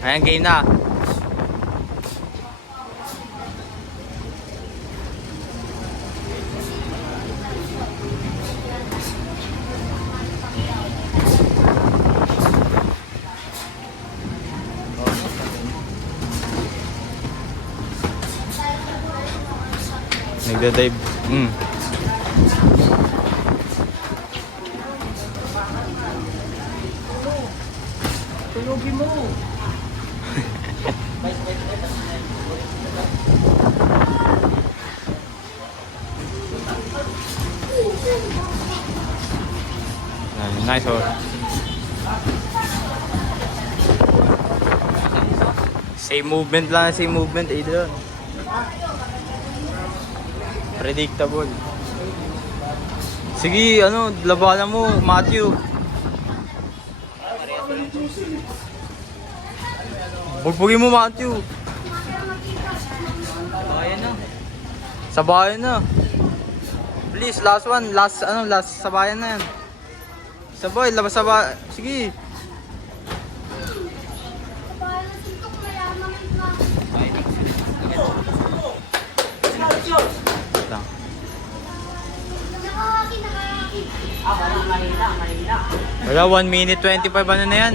Ayan, game na. Nagda-dive. Tulogin mo. Nice oh. Same movement lang, same movement, Adrian. Predictable. Sige, ano, labanan mo, Matthew. Bugbugin mo, Matthew. Bayan na. Sabayan na. Please, last one. Last sabayan na yan. Sabay, labas sabay. Sige. Lang. Mahina. Wala, 1 minute 25 ano na yan.